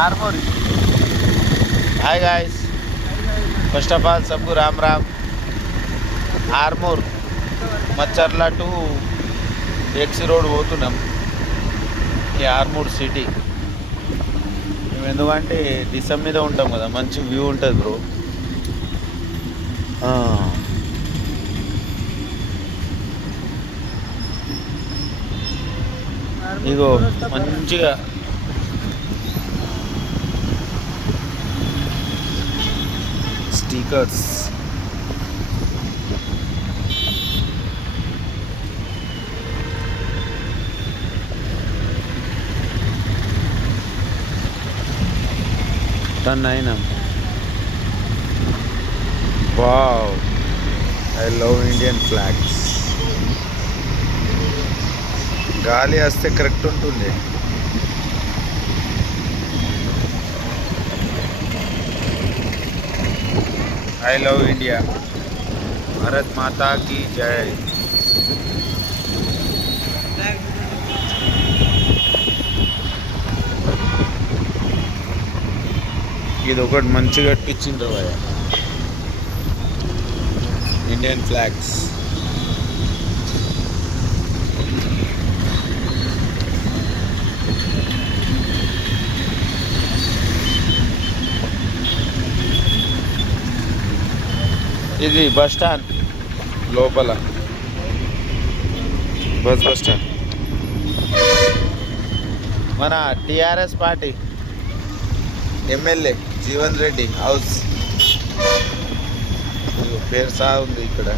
Armour. Hi guys, first of all सबको Ram Ram. Armoor Macherla to एक्सी road పోతున్నాం ఈ ఆర్మూర్ సిటీ. మేము ఎందుకంటే డిసెంబర్ మీద ఉంటాం కదా, మంచి వ్యూ ఉంటుంది బ్రో. ఇగో మంచిగా స్టిక్కర్స్. టర్న్ అయినాం. Wow, I love Indian flags. గాలి వస్తే కరెక్ట్ ఉంటుంది. I love India. భారత్ మాతా కీ జై. ఇది ఒకటి మంచిగా కట్టించిండ్రు భయ, ఇండియన్ ఫ్లాగ్స్. ఇది బస్ స్టాండ్ లోపల, బస్ స్టాండ్. మన TRS party MLA Jeevan Reddy house పేరు సహా ఉంది ఇక్కడ.